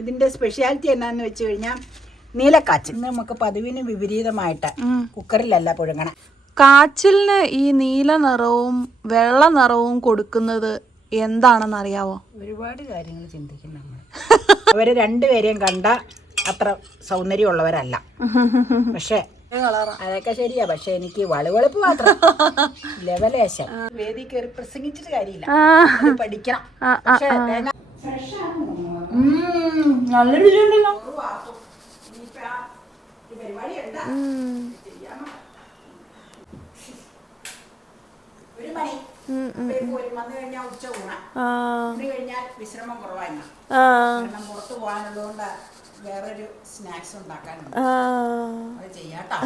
ഇതിന്റെ സ്പെഷ്യാലിറ്റി എന്നാന്ന് വെച്ച് കഴിഞ്ഞാൽ നീലക്കാച്ചിൽ നമുക്ക് പതിവിന് വിപരീതമായിട്ട് കുക്കറിലല്ല പുഴുങ്ങണം. കാച്ചിലിന് ഈ നീല നിറവും വെള്ള നിറവും കൊടുക്കുന്നത് എന്താണെന്ന് അറിയാവോ? ഒരുപാട് കാര്യങ്ങൾ ചിന്തിക്കും നമ്മൾ. അവര് രണ്ടുപേരെയും കണ്ട അത്ര സൗന്ദര്യമുള്ളവരല്ല. പക്ഷെ അതൊക്കെ ശരിയാ. പക്ഷെ എനിക്ക് വളുവെളുപ്പ് മാത്രം ലെവലേശം. വേദി കയറി പ്രസംഗിച്ചിട്ട് കാര്യമില്ല, പഠിക്കണം. പക്ഷെ നല്ല രുചിയുണ്ടല്ലോ. ഒരു മണി വന്നു കഴിഞ്ഞാൽ ഉച്ച ഊണാം കഴിഞ്ഞാൽ വിശ്രമം കുറവായിരുന്നു. കാരണം പുറത്ത് പോകാനുള്ളതുകൊണ്ട് വേറൊരു സ്നാക്സ് ഉണ്ടാക്കാനുണ്ട്. അത് ചെയ്യാട്ടോ.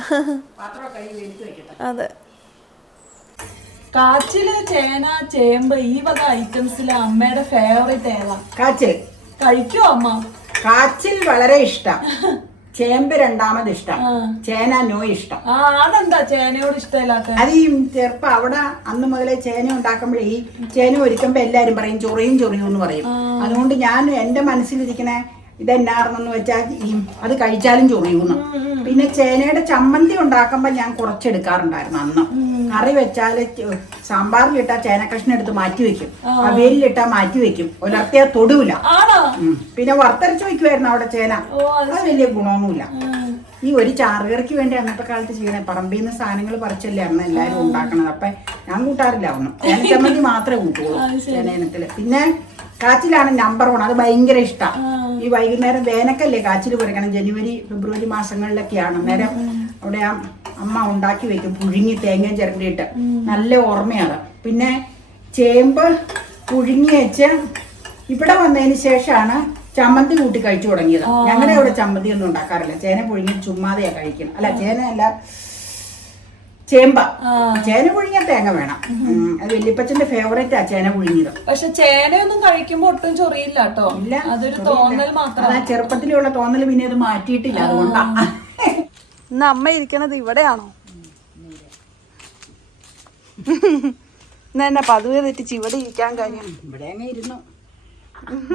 പാത്രം കഴുകി എനിക്ക് വെക്കട്ടെ. അതെ. കാച്ചില്, ചേന, ചേമ്പ് ഈ വക ഐറ്റംസില് അമ്മയുടെ ഫേവറേറ്റ് ഏതാ? കാച്ചിൽ കഴിക്കുവോ അമ്മ? കാച്ചിൽ വളരെ ഇഷ്ടം. ചേമ്പ് രണ്ടാമത് ഇഷ്ടം. ചേന നോ ഇഷ്ടം. അതെന്താ ചേനയോട് ഇഷ്ടമില്ലാത്ത? അത് ഈ ചെറുപ്പം അവിടെ അന്ന് മുതലേ ചേന ഉണ്ടാക്കുമ്പോഴേ ഈ ചേന ഒരുക്കുമ്പോ എല്ലാരും പറയും ചൊറിയും ചൊറിയും എന്ന് പറയും. അതുകൊണ്ട് ഞാൻ എന്റെ മനസ്സിലിരിക്കണ ഇതെന്നാർന്നെന്ന് വെച്ചാൽ ഈ അത് കഴിച്ചാലും ചൊറിയൂന്ന്. പിന്നെ ചേനയുടെ ചമ്മന്തി ഉണ്ടാക്കുമ്പോ ഞാൻ കുറച്ചെടുക്കാറുണ്ടായിരുന്നു അന്ന്. കറി വെച്ചാല് സാമ്പാറിലിട്ടാ ചേന കഷ്ണം എടുത്ത് മാറ്റി വെക്കും, അവിയലിലിട്ടാ മാറ്റി വെക്കും, ഒലർത്തിയാ തൊടൂല. പിന്നെ വറുത്തരച്ച് വെക്കുമായിരുന്നു അവിടെ ചേന. അത് വലിയ ഗുണമൊന്നുമില്ല. ഈ ഒരു ചാറുകറിക്ക് വേണ്ടി അന്നത്തെ കാലത്ത് ചെയ്യണേ. പറമ്പിൽ നിന്ന് സാധനങ്ങൾ പറിച്ചല്ലേ അന്ന് എല്ലാരും ഉണ്ടാക്കണത്. അപ്പൊ ഞാൻ കൂട്ടാറില്ല ഒന്നും. ചേന ചമ്മന്തി മാത്രമേ കൂട്ടുള്ളൂ ചേനയിനത്തില്. പിന്നെ കാച്ചിലാണ് നമ്പർ 1. അത് ഭയങ്കര ഇഷ്ടമാണ്. ഈ വൈകുന്നേരം വേനക്കല്ലേ കാച്ചിൽ പറിക്കണം. ജനുവരി ഫെബ്രുവരി മാസങ്ങളിലൊക്കെയാണ്. അന്നേരം അവിടെ അമ്മ ഉണ്ടാക്കി വെക്കും പുഴുങ്ങി തേങ്ങയും ചിരണ്ടിയിട്ട്. നല്ല ഓർമ്മയാണ്. പിന്നെ ചേമ്പ് പുഴുങ്ങി വെച്ച് ഇവിടെ വന്നതിന് ശേഷമാണ് ചമ്മന്തി കൂട്ടി കഴിച്ചു തുടങ്ങിയത്. ഞങ്ങളുടെ ഇവിടെ ചമ്മന്തി ഒന്നും ഉണ്ടാക്കാറില്ല. ചേന പുഴുങ്ങി ചുമ്മാതെയാ കഴിക്കണം. അല്ല ചേനയല്ല, ചേമ്പ. ചേന പുഴുങ്ങിയ തേങ്ങ വേണം. അത് വല്യപ്പച്ചന്റെ ഫേവറേറ്റാ ചേന പുഴുങ്ങിയത്. പക്ഷെ ചേനയൊന്നും കഴിക്കുമ്പോ ഒട്ടും ചൊറിയില്ല കേട്ടോ. ഇല്ല, അതൊരു തോന്നൽ മാത്രം. അതാ ചെറുപ്പത്തിലുള്ള തോന്നൽ. പിന്നെ അത് മാറ്റിയിട്ടില്ല. അതുകൊണ്ടാ. ഇന്ന് അമ്മ ഇരിക്കണത് ഇവിടെയാണോ? എന്നെ പതുവെ തെറ്റിച്ച് ഇവിടെ ഇരിക്കാൻ കാര്യം. ഇവിടെ അങ്ങ് ഇരുന്നു.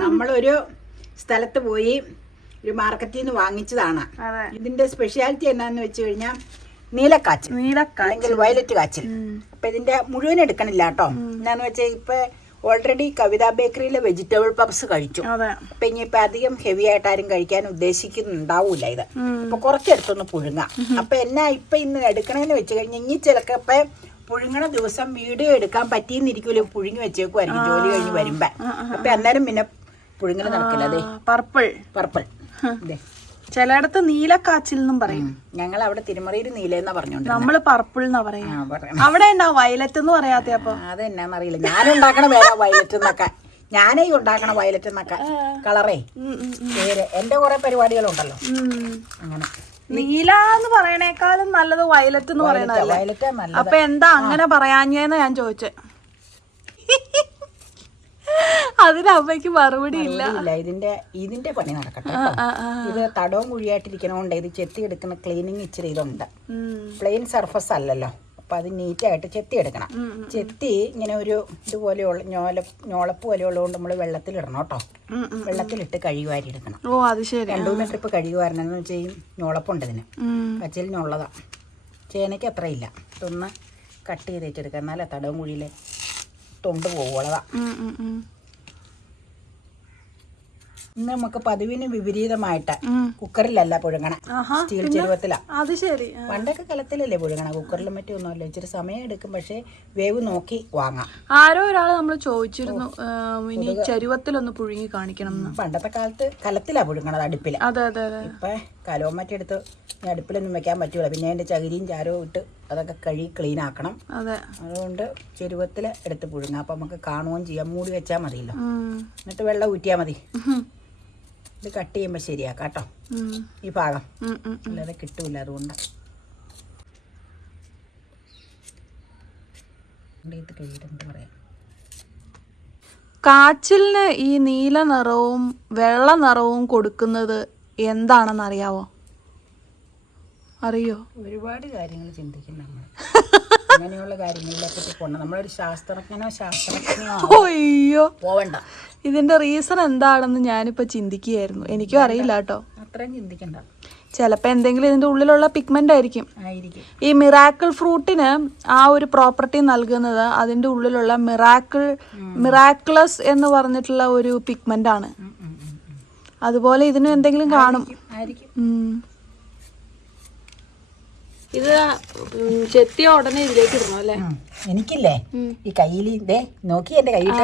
നമ്മളൊരു സ്ഥലത്ത് പോയി ഒരു മാർക്കറ്റിൽ നിന്ന് വാങ്ങിച്ചതാണ്. ഇതിന്റെ സ്പെഷ്യാലിറ്റി എന്നാന്ന് വെച്ച് കഴിഞ്ഞാൽ നീലക്കാച്ചിൽ, അല്ലെങ്കിൽ വയലറ്റ് കാച്ചിൽ. അപ്പൊ ഇതിന്റെ മുഴുവൻ എടുക്കണില്ല കേട്ടോ. എന്നാന്ന് വെച്ചാൽ ഇപ്പൊ ഓൾറെഡി കവിത ബേക്കറിയിലെ വെജിറ്റബിൾ പപ്സ് കഴിച്ചു. അപ്പൊ ഇനിയിപ്പൊ അധികം ഹെവി ആയിട്ട് ആരും കഴിക്കാൻ ഉദ്ദേശിക്കുന്നുണ്ടാവൂല ഇത്. അപ്പൊ കുറച്ചെടുത്തൊന്ന് പുഴുങ്ങാം. അപ്പൊ എന്നാ ഇപ്പൊ ഇന്ന് എടുക്കണേന്ന് വെച്ച് കഴിഞ്ഞാൽ ഇനി ചിലപ്പോ പുഴുങ്ങണ ദിവസം വീഡിയോ എടുക്കാൻ പറ്റിയെന്നിരിക്കൂല. പുഴുങ്ങി വെച്ചേക്കുമായിരിക്കും ജോലി കഴിഞ്ഞ് വരുമ്പോ. അപ്പൊ അന്നേരം പിന്നെ പുഴുങ്ങൽ നടക്കില്ല. അതെ, പർപ്പിൾ. ചിലയിടത്ത് നീലക്കാച്ചിൽ എന്നും പറയും. ഞങ്ങൾ അവിടെ തിരുമറയിൽ നീലെന്നാ പറഞ്ഞോണ്ട്. നമ്മള് പർപ്പിൾ എന്നാ പറയാ. അവിടെ ഉണ്ടാവും വയലറ്റ് എന്ന് പറയാത്ത. അപ്പൊ അതെന്നാന്നറിയില്ല. ഞാനുണ്ടാക്കണ പേരാ വയലറ്റ് എന്നൊക്കെ. ഞാനേ ഉണ്ടാക്കണ വയലറ്റ് എന്നൊക്കെ കളറേ പേര്. എന്റെ കുറെ പരിപാടികളുണ്ടല്ലോ. അങ്ങനെ നീല എന്ന് പറയണേക്കാളും നല്ലത് വയലറ്റ് എന്ന് പറയണല്ലേ. അപ്പൊ എന്താ അങ്ങനെ പറയാഞ്ഞേന്ന് ഞാൻ ചോദിച്ചേ. അതിന് അമ്മയ്ക്ക് മറുപടി ഇല്ല. ഇതിന്റെ പണി നടക്കട്ടെ. ഇത് തടവും കുഴിയായിട്ടിരിക്കണോണ്ട് ഇത് ചെത്തി എടുക്കുന്ന ക്ലീനിങ് ഇച്ചിരി ഇതുണ്ട്. പ്ലെയിൻ സർഫസ് അല്ലല്ലോ. അപ്പൊ അത് നീറ്റായിട്ട് ചെത്തി എടുക്കണം. ചെത്തി ഇങ്ങനെ ഒരു ഇതുപോലെയുള്ള ഞോളപ്പ് പോലെയുള്ളതുകൊണ്ട് നമ്മൾ വെള്ളത്തിലിടണം കേട്ടോ. വെള്ളത്തിലിട്ട് കഴുകുവാരി എടുക്കണം. 2-3 ട്രിപ്പ് കഴുകുവാരെന്ന് വെച്ചാൽ ഞോളപ്പുണ്ട് ഇതിന്. പച്ചയിൽ ഞൊള്ളതാ. ചേനയ്ക്ക് അത്ര ഇല്ല. ഇതൊന്ന് കട്ട് ചെയ്ത് വെച്ചെടുക്കാം. എന്നാലേ തടവും കുഴിയിലെ തൊണ്ട് പോവുള്ളതാ. ഇന്ന് നമുക്ക് പതിവിന് വിപരീതമായിട്ട് കുക്കറിലല്ല പുഴുങ്ങണ, സ്റ്റീൽ ചെരുവത്തിലാ. അത് ശരി. പണ്ടൊക്കെ കലത്തിലല്ലേ പുഴുങ്ങണ, കുക്കറിലും മറ്റൊന്നുമല്ല. ഇച്ചിരി സമയം എടുക്കും. പക്ഷെ വേവ് നോക്കി വാങ്ങാം. ആരോ ഒരാള് നമ്മൾ ചോദിച്ചിരുന്നു ഇനി ചെരുവത്തിലൊന്ന് പുഴുങ്ങി കാണിക്കണം. പണ്ടത്തെ കാലത്ത് കലത്തിലാ പുഴുങ്ങണത്, അടുപ്പില്. അതെ അതെ. ഇപ്പൊ കലവും മറ്റെടുത്ത് അടുപ്പിലൊന്നും വെക്കാൻ പറ്റൂല. പിന്നെ അതിന്റെ ചകിരിയും ചാരവും ഇട്ട് അതൊക്കെ കഴുകി ക്ലീൻ ആക്കണം. അതുകൊണ്ട് ചെരുവത്തില് എടുത്ത് പുഴുങ്ങാം. അപ്പൊ നമുക്ക് കാണുകയും ചെയ്യാം. മൂടി വെച്ചാൽ മതിയല്ലോ. എന്നിട്ട് വെള്ളം ഊറ്റിയാ മതി. ഇത് കട്ട് ചെയ്യുമ്പോ ശരിയാക്കാം കേട്ടോ. ഈ ഭാഗം അല്ലാതെ കിട്ടൂല. അതുകൊണ്ട് ഇത് കഴിഞ്ഞിട്ട് പറയാം. കാച്ചിലിന് ഈ നീല നിറവും വെള്ള നിറവും കൊടുക്കുന്നത് എന്താണെന്ന് അറിയാവോ? അറിയോ? ഒരുപാട് കാര്യങ്ങൾ ചിന്തിക്കും നമ്മൾ. അങ്ങനെയുള്ള കാര്യങ്ങളിലെ പറ്റി പോകണം. നമ്മളൊരു ശാസ്ത്രജ്ഞനോ അയ്യോ പോവണ്ട. ഇതിന്റെ റീസൺ എന്താണെന്ന് ഞാനിപ്പോ ചിന്തിക്കുകയായിരുന്നു. എനിക്കും അറിയില്ല കേട്ടോ. അത്രയും ചിന്തിക്കണ്ട. ചിലപ്പോ എന്തെങ്കിലും ഇതിന്റെ ഉള്ളിലുള്ള പിഗ്മെന്റ് ആയിരിക്കും. ഈ മിറാക്കിൾ ഫ്രൂട്ടിന് ആ ഒരു പ്രോപ്പർട്ടി നൽകുന്നത് അതിന്റെ ഉള്ളിലുള്ള മിറാക്കിളസ് എന്ന് പറഞ്ഞിട്ടുള്ള ഒരു പിഗ്മെന്റ് ആണ്. അതുപോലെ ഇതിനും എന്തെങ്കിലും കാണും. ഇത് ചെത്തിയ ഉടനെ ഇതിലേക്ക് ഇടണം അല്ലേ? എനിക്കില്ലേ ഈ കയ്യിൽ ഇതേ നോക്കി എന്റെ കയ്യിൽ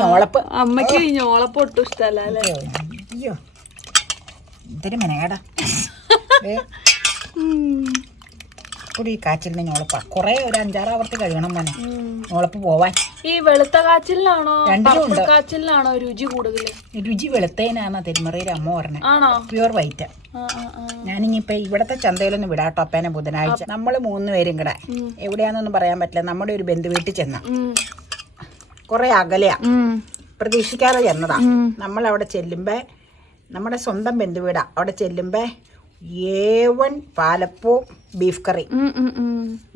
ഞോളപ്പ്. അമ്മയ്ക്ക് ഈ ഞോളപ്പ് ഒട്ടും ഇഷ്ടല്ല അല്ലേ? അയ്യോ ഇതൊരു മെനകേടാ. കൂടി ഈ കാച്ചിലിന് ഞോളപ്പ കുറെ ഒരു 5-6 ആവർത്തി കഴിയണം മോനെ ഞോളപ്പ് പോവാൻ. ഈ വെളുത്ത കാച്ചിലാണോ കാച്ചിലാണോ രുചി കൂടുതൽ? രുചി വെളുത്തേനാണ് തിരുമറയിൽ അമ്മ പറഞ്ഞത്. ആണോ? Pure white. ഞാനിങ്ങിപ്പോ ഇവിടത്തെ ചന്തയിലൊന്നും വിടാട്ടോ അപ്പേനെ ബുധനാഴ്ച. നമ്മള് 3 പേരും കൂടെ എവിടെയാന്നൊന്നും പറയാൻ പറ്റില്ല. നമ്മുടെ ഒരു ബന്ധു വീട്ടിൽ ചെന്ന കൊറേ അകലെയാ, പ്രതീക്ഷിക്കാതെ ചെന്നതാ. നമ്മളവിടെ ചെല്ലുമ്പോ നമ്മുടെ സ്വന്തം ബന്ധുവീടാ. അവിടെ ചെല്ലുമ്പോ A1 പാലപ്പവും ബീഫ് കറി.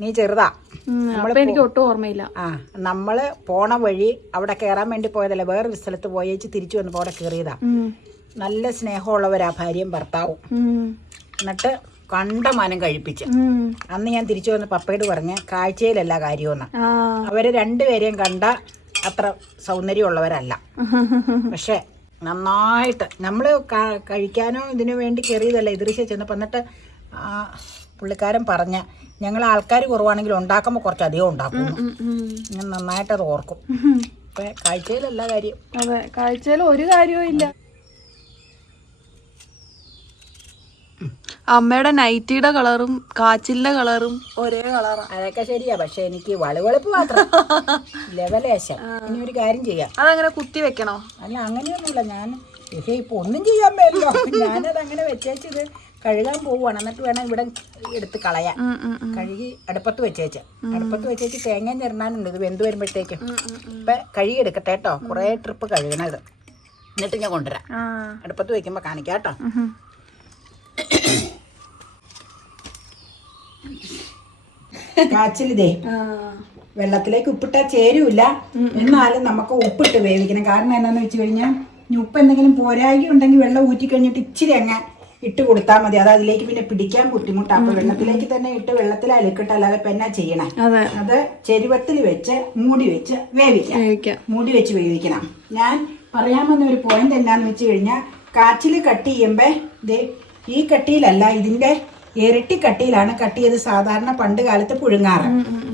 നീ ചെറുതാ, എനിക്ക് ഒട്ടും ഓർമ്മയില്ല. നമ്മള് പോണ വഴി അവിടെ കയറാൻ വേണ്ടി പോയതല്ലേ, വേറൊരു സ്ഥലത്ത് പോയേച്ച് തിരിച്ചു വന്നപ്പോ അവിടെ കയറിയതാ. നല്ല സ്നേഹമുള്ളവരാ ഭാര്യയും ഭർത്താവും. എന്നിട്ട് കണ്ടമാനം കഴിപ്പിച്ച്. അന്ന് ഞാൻ തിരിച്ചു വന്ന് പപ്പയോട് പറഞ്ഞ കാഴ്ചയിലല്ല കാര്യമെന്ന്. അവര് 2 പേരെയും കണ്ട അത്ര സൗന്ദര്യമുള്ളവരല്ല. പക്ഷെ നന്നായിട്ട് നമ്മൾ കഴിക്കാനോ ഇതിനു വേണ്ടി കയറിയതല്ല. എതിർച്ച ചെന്നപ്പോൾ എന്നിട്ട് പുള്ളിക്കാരൻ പറഞ്ഞ ഞങ്ങൾ ആൾക്കാർ കുറവാണെങ്കിൽ ഉണ്ടാക്കുമ്പോൾ കുറച്ചധികം ഉണ്ടാക്കും. ഞാൻ നന്നായിട്ട് അത് ഓർക്കും. ഇപ്പം കാഴ്ചയിലല്ല കാര്യം. അതെ, കാഴ്ചയിൽ ഒരു കാര്യവും ഇല്ല. അമ്മയുടെ നൈറ്റിയുടെ കളറും കാച്ചിലിന്റെ കളറും ഒരേ കളറാണ്. അതൊക്കെ ശരിയാ. പക്ഷെ എനിക്ക് വളുവെളുപ്പ് മാത്രം ലെവലേശം. ഇനി ഒരു കാര്യം ചെയ്യാം. അതങ്ങനെ കുത്തി വെക്കണോ? അല്ല അങ്ങനെയൊന്നുമില്ല. ഞാൻ ഇപ്പൊ ഒന്നും ചെയ്യാൻ പറ്റില്ലോ. ഞാനത് അങ്ങനെ വെച്ചേച്ചത് കഴുകാൻ പോവുകയാണ്. എന്നിട്ട് വേണം ഇവിടെ എടുത്ത് കളയാൻ. കഴുകി അടുപ്പത്ത് വെച്ചേച്ച് തേങ്ങ ഞെരണ്ടാനുണ്ട്. ഇത് വെന്ത് വരുമ്പോഴത്തേക്കും ഇപ്പൊ കഴുകി എടുക്കട്ടെ കേട്ടോ. കുറെ ട്രിപ്പ് കഴുകണത്. എന്നിട്ട് ഞാൻ കൊണ്ടുവരാം. അടുപ്പത്ത് വെക്കുമ്പോ കാണിക്കാം കേട്ടോ. കാച്ചിലിതേ വെള്ളത്തിലേക്ക് ഉപ്പിട്ടാൽ ചേരൂല. എന്നാലും നമുക്ക് ഉപ്പിട്ട് വേവിക്കണം. കാരണം എന്നാന്ന് വെച്ച് കഴിഞ്ഞാൽ ഉപ്പ് എന്തെങ്കിലും പോരായി ഉണ്ടെങ്കിൽ വെള്ളം ഊറ്റി കഴിഞ്ഞിട്ട് ഇച്ചിരി അങ്ങ് ഇട്ട് കൊടുത്താൽ മതി. അത് അതിലേക്ക് പിന്നെ പിടിക്കാൻ ബുദ്ധിമുട്ടാണ്. അപ്പൊ വെള്ളത്തിലേക്ക് തന്നെ ഇട്ട് വെള്ളത്തിൽ അലക്കിട്ട് അല്ലാതെ ഇപ്പൊ എന്നാ ചെയ്യണം, അത് ചെരുവത്തിൽ വെച്ച് മൂടി വെച്ച് വേവിക്കാം. മൂടി വെച്ച് വേവിക്കണം. ഞാൻ പറയാൻ വന്ന ഒരു പോയിന്റ് എന്നാന്ന് വെച്ച് കഴിഞ്ഞാൽ കാച്ചിൽ കട്ട് ചെയ്യുമ്പോ ഈ കട്ടിയിലല്ല, ഇതിന്റെ ഇരട്ടി കട്ടിയിലാണ് കട്ട് ചെയ്ത് സാധാരണ പണ്ട് കാലത്ത് പുഴുങ്ങാറ്.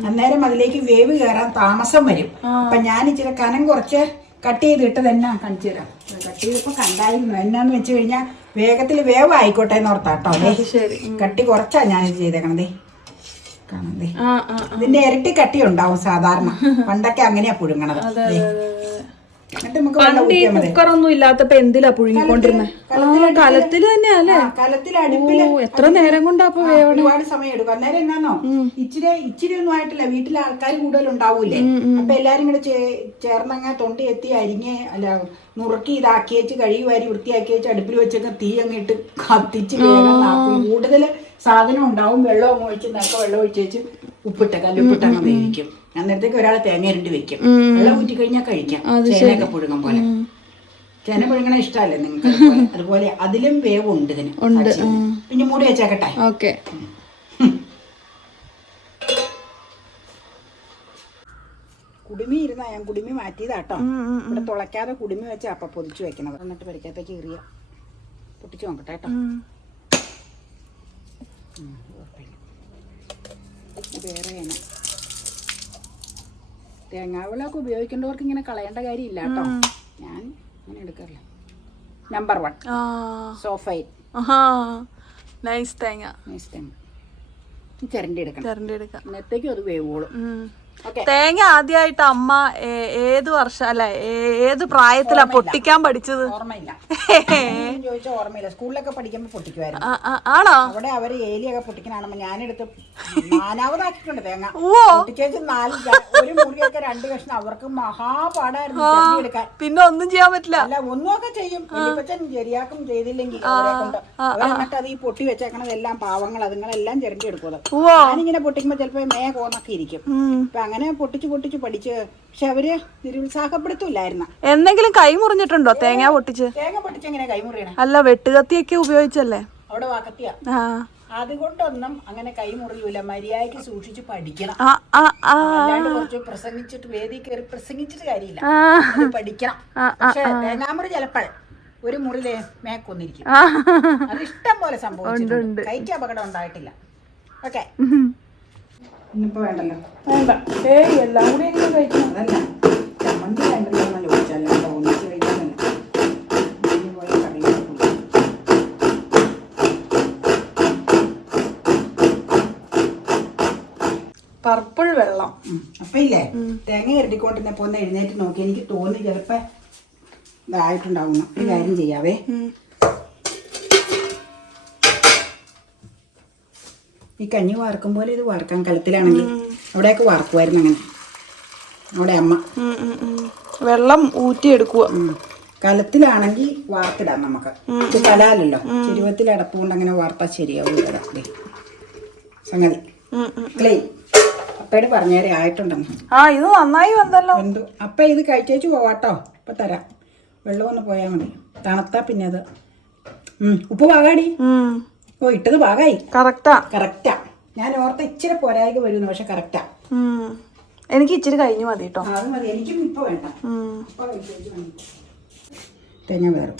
അന്നേരം അതിലേക്ക് വേവ് കയറാൻ താമസം വരും. അപ്പൊ ഞാൻ ഇച്ചിരി കനം കുറച്ച് കട്ട് ചെയ്തിട്ട് തന്നെ കാണിച്ചു തരാം. കട്ട് ചെയ്തപ്പോ കണ്ടായിരുന്നു. എന്നാന്ന് വെച്ച് കഴിഞ്ഞാൽ വേഗത്തിൽ വേവ് ആയിക്കോട്ടെ എന്ന് ഓർത്താട്ടോ. കട്ടി കുറച്ചാ ഞാനിത് ചെയ്തേക്കണതേ. കാണാതെ ഇതിന്റെ ഇരട്ടി കട്ടി ഉണ്ടാവും സാധാരണ. പണ്ടൊക്കെ അങ്ങനെയാ പുഴുങ്ങണത്. കുക്കറൊന്നും ഇല്ലാത്തപ്പോ എന്തിലാ പുഴുങ്ങിക്കൊണ്ടിരുന്നത്? കലത്തില് തന്നെയല്ലേ? കലത്തില് അടുപ്പില് എത്ര നേരം കൊണ്ടാ ഒരുപാട് സമയം എടുക്കും. അന്നേരം എന്നാന്നോ ഇച്ചിരി ഒന്നും ആയിട്ടില്ല. വീട്ടിലെ ആൾക്കാർ കൂടുതൽ ഉണ്ടാവൂലേ. അപ്പൊ എല്ലാരും കൂടെ ചേർന്നങ്ങ തൊണ്ടി എത്തി അരിഞ്ഞ് നുറുക്കി ഇതാക്കി വെച്ച് കഴുകി വാരി വൃത്തിയാക്കി വെച്ച് അടുപ്പിൽ വെച്ചൊക്കെ തീ അങ്ങിട്ട് കത്തിച്ച് വേഗം നാക്കും. കൂടുതൽ സാധനം ഉണ്ടാവും. വെള്ളം അങ്ങ് ഒഴിച്ച് വെള്ളം ഒഴിച്ച് വെച്ച് കല്ലുപ്പിട്ട് അങ്ങ് വേവിക്കും. അന്നേരത്തേക്ക് ഒരാൾ തേങ്ങ ഇരണ്ടി വെക്കും. വെള്ളം ഊറ്റി കഴിഞ്ഞാൽ കഴിക്കാം. ചേനയൊക്കെ പുഴുങ്ങും പോലെ. ചേന പുഴുങ്ങണ ഇഷ്ടമല്ലേ നിങ്ങൾക്ക്? അതുപോലെ അതിലും വേവുണ്ട് ഇതിന്. പിന്നെ മൂടി വെച്ചേക്കട്ടെ. ഓക്കെ. കുടുമി ഇരുന്നാ ഞാൻ കുടുമി മാറ്റിയതാട്ടോ. ഇവിടെ തുളയ്ക്കാതെ കുടുമി വെച്ചാ അപ്പൊ പൊതിച്ചു വെക്കണത്. എന്നിട്ട് പരിക്കകത്തേക്ക് കീറിയ പൊട്ടിച്ചു നോക്കട്ടെ കേട്ടോ. വേറെ തേങ്ങാവെള്ളമൊക്കെ ഉപയോഗിക്കേണ്ടവർക്ക് ഇങ്ങനെ കളയേണ്ട കാര്യമില്ല കേട്ടോ. ഞാൻ അങ്ങനെ എടുക്കാറില്ല. നമ്പർ 1 സോഫൈൻ. നൈസ് തേങ്ങ. ചിരണ്ടി എടുക്കണം. ഇന്നത്തേക്കും അത് വേവോളും. തേങ്ങ ആദ്യമായിട്ട് അമ്മ ഏത് വർഷം അല്ല ഏത് പ്രായത്തിലാ പൊട്ടിക്കാൻ പഠിച്ചത്? ഓർമ്മയില്ല. ചോദിച്ചാൽ ഓർമ്മയില്ല. സ്കൂളിലൊക്കെ പഠിക്കുമ്പോ പൊട്ടിക്കുമായിരുന്നു. ആണോ? അവിടെ അവര് ഏലിയൊക്കെ പൊട്ടിക്കണാണെന്ന് ഞാനെടുത്ത് നാലാവതാക്കിയിട്ടുണ്ട് തേങ്ങ. പൊട്ടിച്ചേച്ച് ഒരു മുറിയൊക്കെ 2 കഷ്ണം. അവർക്ക് മഹാപാടായിരുന്നു എടുക്കാൻ. പിന്നെ ഒന്നും ചെയ്യാൻ പറ്റില്ല. അല്ല ഒന്നുമൊക്കെ ചെയ്യും. എലിപ്പച്ചൻ ശരിയാക്കും ചെയ്തില്ലെങ്കിൽ അവരെ കൊണ്ട്. അവരെന്നിട്ട് അത് ഈ പൊട്ടി വെച്ചേക്കണതെല്ലാം പാവങ്ങൾ അതുങ്ങളെല്ലാം ചിരണ്ടി എടുക്കും. ഞാനിങ്ങനെ പൊട്ടിക്കുമ്പോ ചിലപ്പോ കോന്നൊക്കെ ഇരിക്കും. അപ്പൊ അങ്ങനെ പൊട്ടിച്ച് പഠിച്ച്. പക്ഷെ അവര് നിരുത്സാഹപ്പെടുത്തൂലായിരുന്നു. എന്തെങ്കിലും കൈ മുറിഞ്ഞിട്ടുണ്ടോ തേങ്ങ പൊട്ടിച്ച്? തേങ്ങ പൊട്ടിച്ചെങ്ങനെ കൈ മുറിയണേ? അല്ല വെട്ടുകത്തിയൊക്കെ ഉപയോഗിച്ചല്ലേ? അവിടെ വാക്കത്തിയാ. അതുകൊണ്ടൊന്നും അങ്ങനെ കൈ മുറിയൂല. മര്യാദക്ക് സൂക്ഷിച്ച് പഠിക്കണം. അല്ലാണ്ട് കുറച്ച് പ്രസംഗിച്ചിട്ട് വേദി കയറി പ്രസംഗിച്ചിട്ട് കാര്യമില്ല. പഠിക്കണം. പക്ഷെ തേങ്ങാമുറി ചിലപ്പോൾ ഒരു മുറി മേക്കൊന്നിരിക്കും. അത് ഇഷ്ടം പോലെ സംഭവിച്ചിട്ടുണ്ട്. കൈക്ക് അപകടം ഉണ്ടായിട്ടില്ല. ഓക്കെ, ഇന്നിപ്പോ വേണ്ടല്ലോ. വേണ്ട. എല്ലാം കൂടി എങ്ങനെ കഴിക്കണം? അതല്ല ചമ്മന്തി വേണ്ടല്ലോ ചോദിച്ചാലോ. ഒന്നിച്ച് കഴിക്കാനല്ല. പർപ്പിൾ വെള്ളം. അപ്പൊ ഇല്ലേ തേങ്ങ എഴുതിക്കൊണ്ടിരുന്നപ്പോ ഒന്ന് എഴുന്നേറ്റ് നോക്കി. എനിക്ക് തോന്നി ചിലപ്പോ ഇതായിട്ടുണ്ടാവുന്ന ഒരു കാര്യം ചെയ്യാവേ. ഈ കഞ്ഞി വാർക്കും പോലെ ഇത് വാർക്കാൻ കലത്തിലാണെങ്കിൽ അവിടെയൊക്കെ വാർക്കുമായിരുന്നു. അങ്ങനെ അവിടെ അമ്മ വെള്ളം ഊറ്റിയെടുക്കുക. കലത്തിലാണെങ്കിൽ വാർത്തിടാം നമുക്ക്. ഇത് കലാലല്ലോ. ചെരുവത്തിൽ അടപ്പുകൊണ്ട് അങ്ങനെ വാർത്താൽ ശരിയാവില്ല സംഗതി. ക്ലീൻ. അപ്പയോട് പറഞ്ഞേരെ ആയിട്ടുണ്ടെന്ന്. ഇത് നന്നായി വന്നല്ലോ. എന്തു അപ്പ ഇത് കഴിച്ചേച്ചു പോവാട്ടോ. ഇപ്പൊ തരാം. വെള്ളം ഒന്ന് പോയാൽ മതി. തണുത്താ പിന്നെ അത് ഉപ്പ് പാകാടി. ഇട്ടത് പാകായി. കറക്റ്റാ. ഞാൻ ഓർത്ത ഇച്ചിരി പോരായ്ക വരുന്നു. പക്ഷെ കറക്റ്റാ. എനിക്ക് ഇച്ചിരി കഴിഞ്ഞു മതി കേട്ടോ. അത് മതി. എനിക്കും ഇപ്പൊ വേണ്ട. തേങ്ങ വേറും.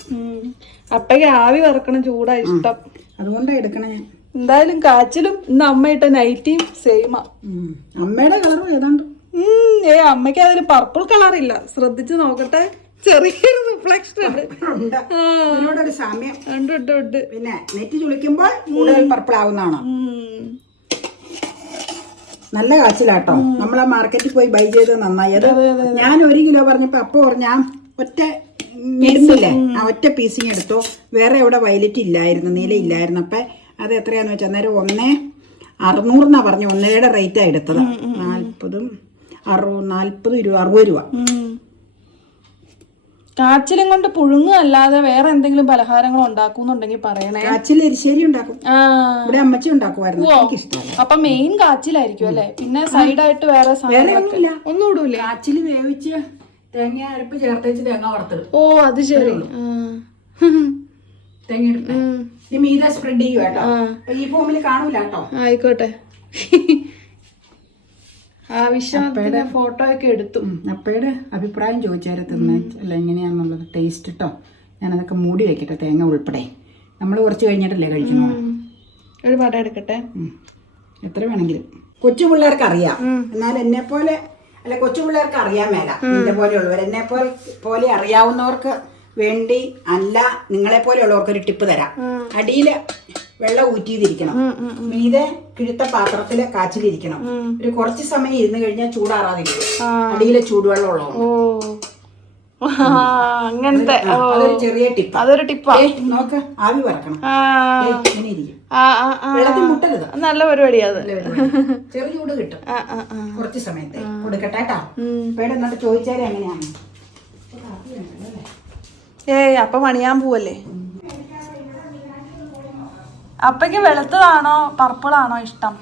അപ്പയ്ക്ക് ആവി വറക്കണം. ചൂടാ ഇഷ്ടം. അതുകൊണ്ടാ എടുക്കണേ ഞാൻ. എന്തായാലും കാച്ചിലും ഇന്ന് അമ്മയിട്ട നൈറ്റിയും സെയിമാ. അമ്മയുടെ കളറും ഏതാണ്ട്. അമ്മയ്ക്ക് അതിൽ പർപ്പിൾ കളറില്ല. ശ്രദ്ധിച്ചു നോക്കട്ടെ. ചെറിയൊരു റിഫ്ലക്ഷൻ ഉണ്ട്. ഇതിനോടൊരു സാമ്യം ഉണ്ട്. പിന്നെ നെറ്റ് ചുളിക്കുമ്പോൾ കൂടുതൽ പർപ്പിൾ ആവുന്നതാണോ? നല്ല കാച്ചിലാട്ടോ. നമ്മളാ മാർക്കറ്റിൽ പോയി ബൈ ചെയ്ത് നന്നായി. അത് ഞാൻ 1 കിലോ പറഞ്ഞപ്പോ അപ്പൊ പറഞ്ഞ ഒറ്റ ഇടുന്നില്ലേ, ആ ഒറ്റ പീസിങ് എടുത്തോ. വേറെ എവിടെ വയലറ്റ് ഇല്ലായിരുന്നു, നീല ഇല്ലായിരുന്നു. അപ്പൊ അത് എത്രയാന്ന് വെച്ചാൽ അന്നേരം 1,600 പറഞ്ഞു. 1യുടെ റേറ്റാ എടുത്തത്. 40 60 രൂപ. കാച്ചിലും കൊണ്ട് പുഴുങ്ങല്ലാതെ വേറെ എന്തെങ്കിലും പലഹാരങ്ങൾ ഉണ്ടാക്കുന്നുണ്ടെങ്കിൽ പറയണേ. കാച്ചിൽ എരിശ്ശേരി ഉണ്ടാക്കും. ഇവിടെ അമ്മച്ചി ഉണ്ടാക്കുമായിരുന്നു. എനിക്ക് ഇഷ്ടമല്ല. അപ്പൊ മെയിൻ കാച്ചിലായിരിക്കും അല്ലേ? പിന്നെ സൈഡായിട്ട് വേറെ ഒന്നും ഇടൂലേ? കാച്ചില് വേവിച്ച് തേങ്ങ അരപ്പ് ചേർത്തേച്ച് തേങ്ങ വറുത്തിടും. ഓ അത് ശരി. തേങ്ങ എടുത്ത് മീത സ്പ്രെഡ് ചെയ്യും കേട്ടോ. ഈ ഫോമിൽ കാണൂല കേട്ടോ. ആയിക്കോട്ടെ. ആവശ്യത്തിന് ഫോട്ടോ ഒക്കെ എടുത്തു. അപ്പയുടെ അഭിപ്രായം ചോദിച്ചായിരുന്നു. അല്ല എങ്ങനെയാന്നുള്ളത് ടേസ്റ്റ് കേട്ടോ. ഞാനതൊക്കെ മൂടി വെക്കട്ടെ, തേങ്ങ ഉൾപ്പെടെ. നമ്മൾ കുറച്ച് കഴിഞ്ഞിട്ടല്ലേ കഴിക്കുന്നു. ഒരു പടം എടുക്കട്ടെ. എത്ര വേണമെങ്കിലും. കൊച്ചു പിള്ളേർക്ക് അറിയാം. എന്നാൽ എന്നെ പോലെ അല്ല, കൊച്ചു പിള്ളേർക്ക് അറിയാൻ മേല. എന്നെ പോലെയുള്ളവർ എന്നെ പോലെ അറിയാവുന്നവർക്ക് വേണ്ടി അല്ല, നിങ്ങളെ പോലെയുള്ളവർക്ക് ഒരു ടിപ്പ് തരാം. അടിയില് വെള്ളം ഊറ്റിയിരിക്കണം. മീതെ കിഴുത്ത പാത്രത്തില് കാച്ചിലിരിക്കണം. ഒരു കുറച്ച് സമയം ഇരുന്ന് കഴിഞ്ഞാൽ ചൂടാറാതിരിക്കും. അടിയിലെ ചൂടുവെള്ളം ഉള്ളോ. അങ്ങനത്തെ അതൊരു ചെറിയ ടിപ്പ്. അതൊരു ടിപ്പാ. നോക്ക്, ആവി പറക്കണം. ഇങ്ങനെ ഇരിക്കും. വെള്ളത്തിൽ മുട്ടരുത്. നല്ല പരിപാടിയാ അത്. ചെറിയ ചൂട് കിട്ടും കുറച്ച് സമയത്ത്. കൊടുക്കട്ടെ കേട്ടോ. പേടെ എന്നിട്ട് ചോദിച്ചാലേ എങ്ങനെയാണ്. അപ്പൊ പണിയാൻ പോവല്ലേ? അപ്പയ്ക്ക് വെളുത്തതാണോ പർപ്പിളാണോ ഇഷ്ടം?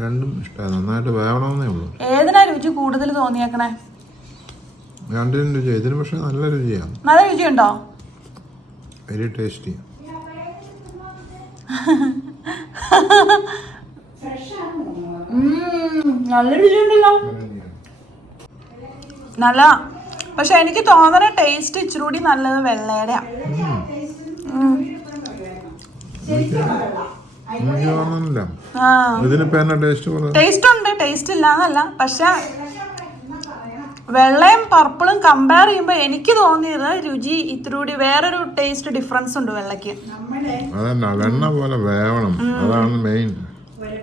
രണ്ടും ഇഷ്ടമാണ്. നന്നായിട്ട് വേവണമെന്നേ ഉള്ളൂ. ഏതിനാ രുചി കൂടുതൽ തോന്നിയേക്കണേ? രണ്ടിനും രുചി. ഇതിന് പക്ഷെ നല്ല രുചിയാണ്. നല്ല രുചിയുണ്ടോ? Very tasty. നല്ല രുചിയുണ്ടല്ലോ. നല്ല. പക്ഷെ എനിക്ക് തോന്നുന്ന ടേസ്റ്റ് ഇച്ചിരി കൂടി നല്ലത് വെള്ളയുടെയാ. ടേസ്റ്റ് ഉണ്ട്, ടേസ്റ്റ് ഇല്ലാന്നല്ല. പക്ഷെ വെള്ളയും പർപ്പിളും കമ്പയർ ചെയ്യുമ്പോ എനിക്ക് തോന്നിയത് രുചി ഇത്തിരി കൂടി വേറൊരു ടേസ്റ്റ് ഡിഫറൻസ് ഉണ്ട് വെള്ളക്ക്. വെണ്ണ പോലെ വേവണം, അതാണ് മെയിൻ. വെള്ള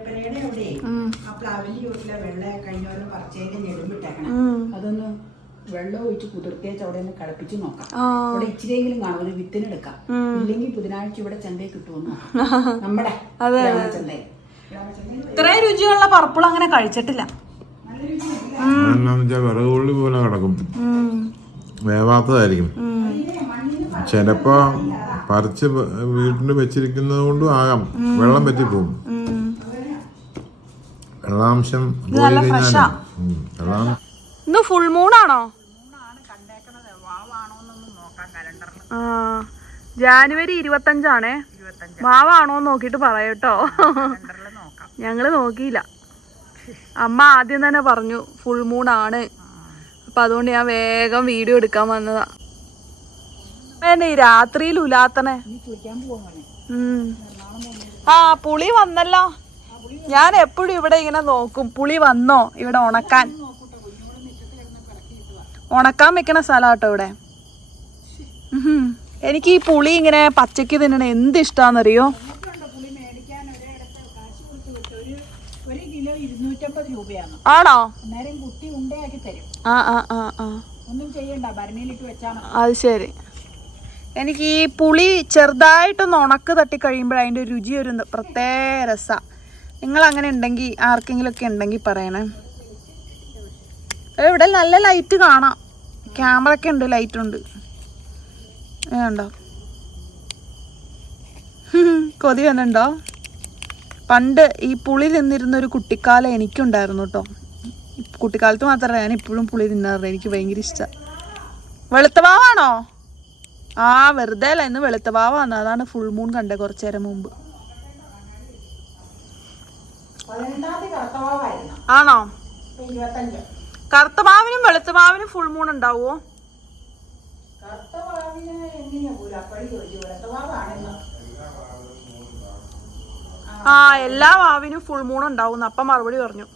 വെള്ളം ഒഴിച്ച് കുതിർത്തേച്ച് അവിടെ നിന്ന് കളപ്പിച്ച് നോക്കാം. അവിടെ ഇച്ചിരിയെങ്കിലും കാണും, ഒരു വിത്തിനെടുക്കാം. ഇല്ലെങ്കിൽ ബുധനാഴ്ച ഇവിടെ ചന്തയിൽ കിട്ടുമെന്ന് നോക്കാം. നമ്മുടെ ചന്തയിൽ ഇത്രയും രുചിയുള്ള പർപ്പിൾ അങ്ങനെ കഴിച്ചിട്ടില്ല. വിറകുള്ളി പോലെ കിടക്കും, വേവാത്തതായിരിക്കും. ചിലപ്പോ പറിച്ച് വീട്ടിൽ വെച്ചിരിക്കുന്നത് കൊണ്ടും ആകാം വെള്ളം പറ്റിപ്പോവും. വെള്ളാംശം പോയി കഴിഞ്ഞാൽ ഇന്ന് ഫുൾ മൂണാണോ? ജാനുവരി 25 മാവാണോന്ന് നോക്കിട്ട് പറയാട്ടോ. ഞങ്ങള് നോക്കിയില്ല. അമ്മ ആദ്യം തന്നെ പറഞ്ഞു ഫുൾ മൂണാണ്. അപ്പൊ അതുകൊണ്ട് ഞാൻ വേഗം വീഡിയോ എടുക്കാൻ വന്നതാ. ഈ രാത്രിയിൽ ഉലാത്തനെ. ആ പുളി വന്നല്ലോ. ഞാൻ എപ്പോഴും ഇവിടെ ഇങ്ങനെ നോക്കും, പുളി വന്നോ ഇവിടെ ഉണക്കാൻ വെക്കണ സ്ഥലാട്ടോ ഇവിടെ. എനിക്ക് ഈ പുളി ഇങ്ങനെ പച്ചക്ക് തിന്നണ എന്ത് ഇഷ്ടാന്നറിയോ? ആണോ? അത് ശരി. എനിക്ക് ഈ പുളി ചെറുതായിട്ടൊന്ന് ഉണക്ക് തട്ടി കഴിയുമ്പോൾ അതിൻ്റെ രുചി ഒരു പ്രത്യേക രസാ. നിങ്ങൾ അങ്ങനെ ഉണ്ടെങ്കിൽ ആർക്കെങ്കിലും ഒക്കെ ഉണ്ടെങ്കിൽ പറയണേ. ഇവിടെ നല്ല ലൈറ്റ് കാണാം, ക്യാമറ ഒക്കെ ഉണ്ട്, ലൈറ്റ് ഉണ്ട്. ഉണ്ടോ? കൊതി വന്നുണ്ടോ? പണ്ട് ഈ പുളി തിന്നിരുന്നൊരു കുട്ടിക്കാലം എനിക്കുണ്ടായിരുന്നു കേട്ടോ. കുട്ടിക്കാലത്ത് മാത്രമല്ല, ഞാൻ ഇപ്പോഴും പുളി തിന്നാറുണ്ട്. എനിക്ക് ഭയങ്കര ഇഷ്ടമാണ്. വെളുത്തവാവാണോ? ആ വെറുതെ അല്ല, ഇന്ന് വെളുത്തവാവ വന്നു. അതാണ് ഫുൾ മൂൺ കണ്ടേ കുറച്ചു നേരം മുമ്പ്. ആണോ? കറുത്തവാവിനും വെളുത്തവാവിനും ഫുൾ മൂൺ ഉണ്ടാവുമോ? ആ എല്ലാ വാവിനും ഫുൾ മൂൺ ഉണ്ടാവും. അപ്പം മറുപടി പറഞ്ഞു.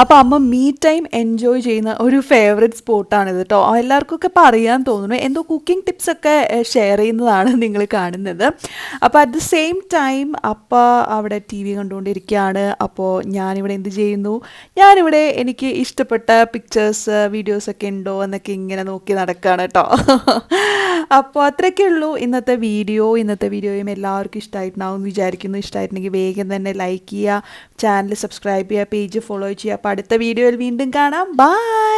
അപ്പോൾ അമ്മ മീ ടൈം എൻജോയ് ചെയ്യുന്ന ഒരു ഫേവറേറ്റ് സ്പോട്ടാണിത് കേട്ടോ. എല്ലാവർക്കൊക്കെ ഇപ്പോൾ അറിയാൻ തോന്നുന്നു. എന്തോ കുക്കിംഗ് ടിപ്സൊക്കെ ഷെയർ ചെയ്യുന്നതാണ് നിങ്ങൾ കാണുന്നത്. അപ്പോൾ അറ്റ് ദ സെയിം ടൈം അപ്പോൾ അവിടെ TV കണ്ടുകൊണ്ടിരിക്കുകയാണ്. അപ്പോൾ ഞാനിവിടെ എന്ത് ചെയ്യുന്നു, ഞാനിവിടെ എനിക്ക് ഇഷ്ടപ്പെട്ട പിക്ചേഴ്സ് വീഡിയോസൊക്കെ ഉണ്ടോ എന്നൊക്കെ ഇങ്ങനെ നോക്കി നടക്കുകയാണ് കേട്ടോ. അപ്പോൾ അത്രയൊക്കെ ഉള്ളൂ ഇന്നത്തെ വീഡിയോയും എല്ലാവർക്കും ഇഷ്ടമായിട്ടുണ്ടാവും വിചാരിക്കുന്നു. ഇഷ്ടമായിട്ടുണ്ടെങ്കിൽ വേഗം തന്നെ ലൈക്ക് ചെയ്യുക, ചാനൽ സബ്സ്ക്രൈബ് ചെയ്യുക, പേജ് ഫോളോ ചെയ്യുക. അപ്പോൾ അടുത്ത വീഡിയോയിൽ വീണ്ടും കാണാം. ബൈ.